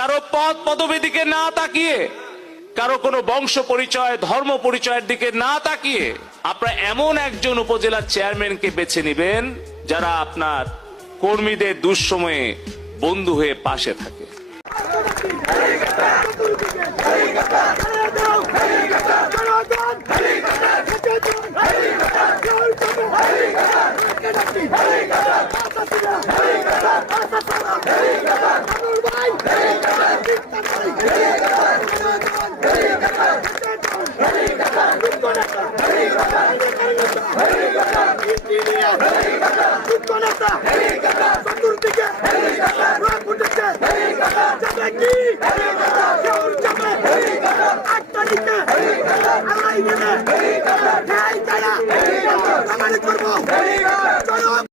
কারো পদ পদবীর দিকে না তাকিয়ে, কারো কোনো বংশ পরিচয় ধর্ম পরিচয়ের দিকে না তাকিয়ে আপনারা এমন একজন উপজেলা চেয়ারম্যানকে বেছে নেবেন যারা আপনার কর্মীদের দুঃসময়ে বন্ধু হয়ে পাশে থাকে। করবো